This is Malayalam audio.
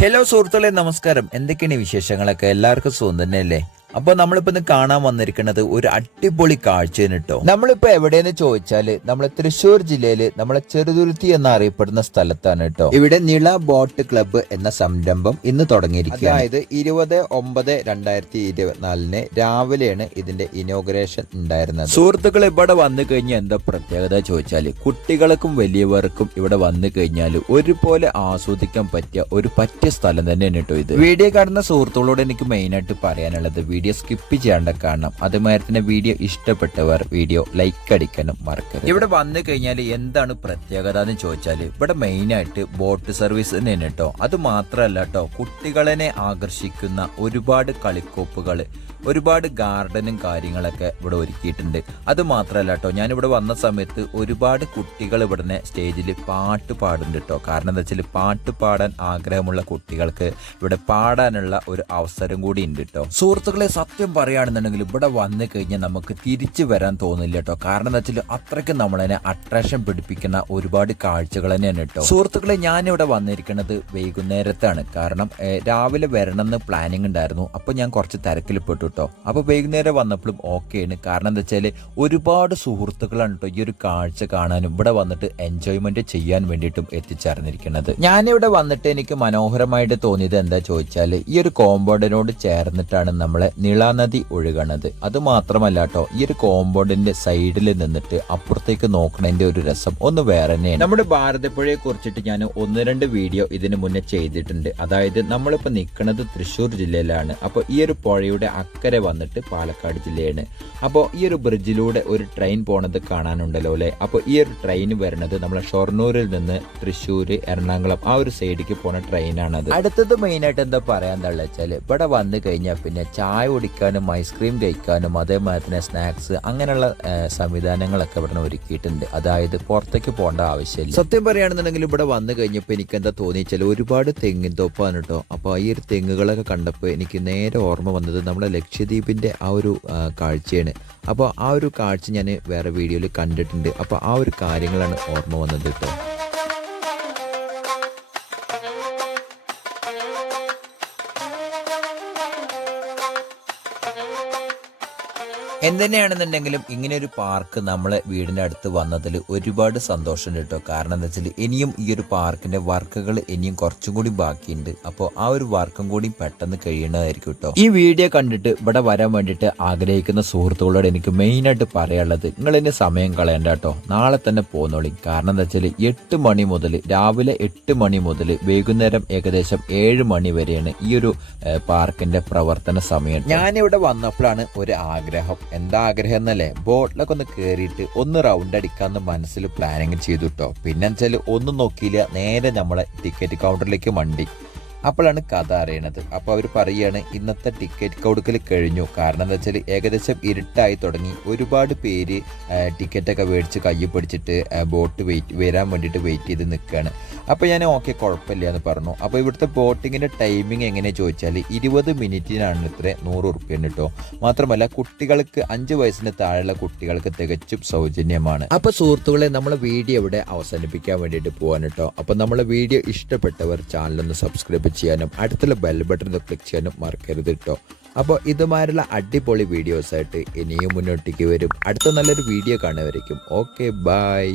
ഹലോ സുഹൃത്തുക്കളെ നമസ്കാരം. എന്തൊക്കെയാണ് വിശേഷങ്ങളൊക്കെ? എല്ലാവർക്കും സുഖം തന്നെയല്ലേ? അപ്പൊ നമ്മളിപ്പോ ഇന്ന് കാണാൻ വന്നിരിക്കുന്നത് ഒരു അടിപൊളി കാഴ്ചയാണ് കേട്ടോ നമ്മളിപ്പോ എവിടെയെന്ന് ചോദിച്ചാൽ നമ്മളെ തൃശ്ശൂർ ജില്ലയിൽ നമ്മളെ ചെറുതുരുത്തി എന്നറിയപ്പെടുന്ന സ്ഥലത്താണ് കേട്ടോ ഇവിടെ നിള ബോട്ട് ക്ലബ്ബ് എന്ന സംരംഭം ഇന്ന് തുടങ്ങിയിരിക്കുക അതായത് ഇരുപത് ഒമ്പത് രണ്ടായിരത്തി ഇരുപത്തിനാലിന് രാവിലെയാണ് ഇതിന്റെ ഇനോഗ്രേഷൻ ഉണ്ടായിരുന്നത്. സുഹൃത്തുക്കൾ ഇവിടെ വന്നു കഴിഞ്ഞാൽ എന്താ പ്രത്യേകത ചോദിച്ചാൽ കുട്ടികൾക്കും വലിയവർക്കും ഇവിടെ വന്നു കഴിഞ്ഞാൽ ഒരുപോലെ ആസ്വദിക്കാൻ പറ്റിയ ഒരു പറ്റിയ സ്ഥലം തന്നെയാണ് കേട്ടോ ഇത്. വീഡിയോ കാണുന്ന സുഹൃത്തുക്കളോട് എനിക്ക് മെയിൻ ആയിട്ട് പറയാനുള്ളത് വീഡിയോ സ്കിപ്പ് ചെയ്യാണ്ട് കാണണം. അതുമാതിരി തന്നെ വീഡിയോ ഇഷ്ടപ്പെട്ടവർ വീഡിയോ ലൈക്ക് അടിക്കാനും മറക്കരുത്. ഇവിടെ വന്നു കഴിഞ്ഞാൽ എന്താണ് പ്രത്യേകത എന്ന് ചോദിച്ചാൽ ഇവിടെ മെയിൻ ആയിട്ട് ബോട്ട് സർവീസ് തന്നെ കേട്ടോ അത് മാത്രമല്ല കേട്ടോ കുട്ടികളെ ആകർഷിക്കുന്ന ഒരുപാട് കളിക്കോപ്പുകൾ ഒരുപാട് ഗാർഡനും കാര്യങ്ങളൊക്കെ ഇവിടെ ഒരുക്കിയിട്ടുണ്ട്. അത് മാത്രമല്ല കേട്ടോ ഞാനിവിടെ വന്ന സമയത്ത് ഒരുപാട് കുട്ടികൾ ഇവിടെ സ്റ്റേജിൽ പാട്ട് പാടുന്നുണ്ട് കേട്ടോ കാരണം എന്താ വെച്ചാൽ പാട്ട് പാടാൻ ആഗ്രഹമുള്ള കുട്ടികൾക്ക് ഇവിടെ പാടാനുള്ള ഒരു അവസരം കൂടി ഉണ്ട് കേട്ടോ സുഹൃത്തുക്കളെ സത്യം പറയുകയാണെന്നുണ്ടെങ്കിൽ ഇവിടെ വന്നു കഴിഞ്ഞാൽ നമുക്ക് തിരിച്ചു വരാൻ തോന്നില്ല കേട്ടോ കാരണം എന്താ വെച്ചാൽ അത്രയ്ക്ക് നമ്മളതിനെ അട്രാക്ഷൻ പിടിപ്പിക്കുന്ന ഒരുപാട് കാഴ്ചകൾ തന്നെയാണ് കേട്ടോ സുഹൃത്തുക്കളെ ഞാനിവിടെ വന്നിരിക്കുന്നത് വൈകുന്നേരത്താണ്. കാരണം രാവിലെ വരണമെന്ന് പ്ലാനിങ് ഉണ്ടായിരുന്നു. അപ്പോൾ ഞാൻ കുറച്ച് തിരക്കിൽ പെട്ടു കേട്ടോ. അപ്പോൾ വൈകുന്നേരം വന്നപ്പോഴും ഓക്കെയാണ് കാരണം എന്താ വെച്ചാൽ ഒരുപാട് സുഹൃത്തുക്കളാണ് കേട്ടോ ഈ ഒരു കാഴ്ച കാണാനും ഇവിടെ വന്നിട്ട് എൻജോയ്മെന്റ് ചെയ്യാൻ വേണ്ടിയിട്ടും എത്തിച്ചേർന്നിരിക്കുന്നത്. ഞാനിവിടെ വന്നിട്ട് എനിക്ക് മനോഹരമായിട്ട് തോന്നിയത് എന്താ ചോദിച്ചാൽ ഈ ഒരു കോമ്പൗണ്ടിനോട് ചേർന്നിട്ടാണ് നമ്മളെ നിളാനദി ഒഴുകണത്. അത് മാത്രമല്ല കേട്ടോ ഈ ഒരു കോമ്പൗണ്ടിന്റെ സൈഡിൽ നിന്നിട്ട് അപ്പുറത്തേക്ക് നോക്കണതിന്റെ ഒരു രസം ഒന്ന് വേറെ തന്നെയാണ് നമ്മുടെ ഭാരതപ്പുഴയെ കുറിച്ചിട്ട് ഞാൻ ഒന്ന് രണ്ട് വീഡിയോ ഇതിനു മുന്നേ ചെയ്തിട്ടുണ്ട്. അതായത് നമ്മളിപ്പോ നിൽക്കുന്നത് തൃശ്ശൂർ ജില്ലയിലാണ്. അപ്പോൾ ഈ ഒരു പുഴയുടെ അക്കരെ വന്നിട്ട് പാലക്കാട് ജില്ലയാണ്. അപ്പോൾ ഈ ഒരു ബ്രിഡ്ജിലൂടെ ഒരു ട്രെയിൻ പോണത് കാണാനുണ്ടല്ലോ അല്ലേ? അപ്പോൾ ഈ ഒരു ട്രെയിൻ വരുന്നത് നമ്മളെ ഷൊർണൂരിൽ നിന്ന് തൃശ്ശൂർ എറണാകുളം ആ ഒരു സൈഡിലേക്ക് പോണ ട്രെയിനാണത് അടുത്തത് മെയിനായിട്ട് എന്താ പറയാന്നുള്ളത് വെച്ചാൽ ഇവിടെ വന്നു കഴിഞ്ഞാൽ പിന്നെ ചായ കുടിക്കാനും ഐസ്ക്രീം കഴിക്കാനും അതേമാതിരി തന്നെ സ്നാക്സ് അങ്ങനെയുള്ള സംവിധാനങ്ങളൊക്കെ ഇവിടെ ഒരുക്കിയിട്ടുണ്ട്. അതായത് പുറത്തേക്ക് പോകേണ്ട ആവശ്യമില്ല. സത്യം പറയുകയാണെന്നുണ്ടെങ്കിൽ ഇവിടെ വന്നു കഴിഞ്ഞപ്പോൾ എനിക്ക് എന്താ തോന്നിച്ചാൽ ഒരുപാട് തെങ്ങിൻ തോപ്പാണ് കേട്ടോ. അപ്പോൾ ഈ ഒരു തെങ്ങുകളൊക്കെ കണ്ടപ്പോൾ എനിക്ക് നേരെ ഓർമ്മ വന്നത് നമ്മുടെ ലക്ഷദ്വീപിന്റെ ആ ഒരു കാഴ്ചയാണ്. അപ്പോൾ ആ ഒരു കാഴ്ച ഞാൻ വേറെ വീഡിയോയിൽ കണ്ടിട്ടുണ്ട്. അപ്പോൾ ആ ഒരു കാര്യങ്ങളാണ് ഓർമ്മ വന്നത് കേട്ടോ എന്തുതന്നെയാണെന്നുണ്ടെങ്കിലും ഇങ്ങനെ ഒരു പാർക്ക് നമ്മളെ വീടിന്റെ അടുത്ത് വന്നതിൽ ഒരുപാട് സന്തോഷമുണ്ട് കേട്ടോ. കാരണം എന്താ വെച്ചാൽ ഇനിയും ഈ ഒരു പാർക്കിന്റെ വർക്കുകൾ ഇനിയും കുറച്ചും കൂടി ബാക്കിയുണ്ട്. അപ്പോൾ ആ ഒരു വർക്കും കൂടി പെട്ടെന്ന് കഴിയണതായിരിക്കും കേട്ടോ. ഈ വീഡിയോ കണ്ടിട്ട് ഇവിടെ വരാൻ വേണ്ടിയിട്ട് ആഗ്രഹിക്കുന്ന സുഹൃത്തുക്കളോട് എനിക്ക് മെയിൻ ആയിട്ട് പറയാനുള്ളത് നിങ്ങൾ ഇതിന്റെ സമയം കളയണ്ട കേട്ടോ. നാളെ തന്നെ പോന്നോളി. കാരണം എന്താ വെച്ചാൽ എട്ട് മണി മുതൽ രാവിലെ എട്ട് മണി മുതൽ വൈകുന്നേരം ഏകദേശം ഏഴ് മണി വരെയാണ് ഈ ഒരു പാർക്കിന്റെ പ്രവർത്തന സമയം ഞാനിവിടെ വന്നപ്പോഴാണ് ഒരു ആഗ്രഹം. എന്താ ആഗ്രഹം എന്നല്ലേ ബോട്ടിലൊക്കെ ഒന്ന് കയറിയിട്ട് ഒന്ന് റൗണ്ട് അടിക്കാന്ന് മനസ്സിൽ പ്ലാനിങ് ചെയ്തു കേട്ടോ പിന്നെ വെച്ചാൽ ഒന്നും നോക്കിയില്ല നേരെ നമ്മളെ ടിക്കറ്റ് കൗണ്ടറിലേക്ക് മണ്ടി. അപ്പോഴാണ് കഥ അറിയണത്. അപ്പോൾ അവർ പറയുകയാണ് ഇന്നത്തെ ടിക്കറ്റ് കൊടുക്കൽ കഴിഞ്ഞു. കാരണം എന്താ വെച്ചാൽ ഏകദേശം ഇരുട്ടായി തുടങ്ങി. ഒരുപാട് പേര് ടിക്കറ്റൊക്കെ മേടിച്ച് കയ്യിൽ പിടിച്ചിട്ട് ബോട്ട് വെയിറ്റ് വരാൻ വേണ്ടിയിട്ട് വെയിറ്റ് ചെയ്ത് നിൽക്കുകയാണ് അപ്പോൾ ഞാൻ ഓക്കെ കുഴപ്പമില്ല എന്ന് പറഞ്ഞു. അപ്പോൾ ഇവിടുത്തെ ബോട്ടിങ്ങിന്റെ ടൈമിംഗ് എങ്ങനെയാ ചോദിച്ചാൽ ഇരുപത് മിനിറ്റിനാണ് ഇത്ര നൂറ് ഉറുപ്പ്യ കേട്ടോ മാത്രമല്ല കുട്ടികൾക്ക് അഞ്ച് വയസ്സിന് താഴെയുള്ള കുട്ടികൾക്ക് തികച്ചും സൗജന്യമാണ്. അപ്പോൾ സുഹൃത്തുക്കളെ നമ്മളെ വീഡിയോ ഇവിടെ അവസാനിപ്പിക്കാൻ വേണ്ടിയിട്ട് പോകാൻ കേട്ടോ അപ്പോൾ നമ്മളെ വീഡിയോ ഇഷ്ടപ്പെട്ടവർ ചാനലൊന്ന് സബ്സ്ക്രൈബ് ചെയ്യാനും അടുത്തുള്ള ബെൽ ബട്ടൺ ക്ലിക്ക് ചെയ്യാനും മറക്കരുത് കേട്ടോ അപ്പോൾ ഇതുമാരുള്ള അടിപൊളി വീഡിയോസായിട്ട് ഇനിയും മുന്നോട്ടേക്ക് വരും. അടുത്ത നല്ലൊരു വീഡിയോ കാണുന്നവരേക്കും. Okay bye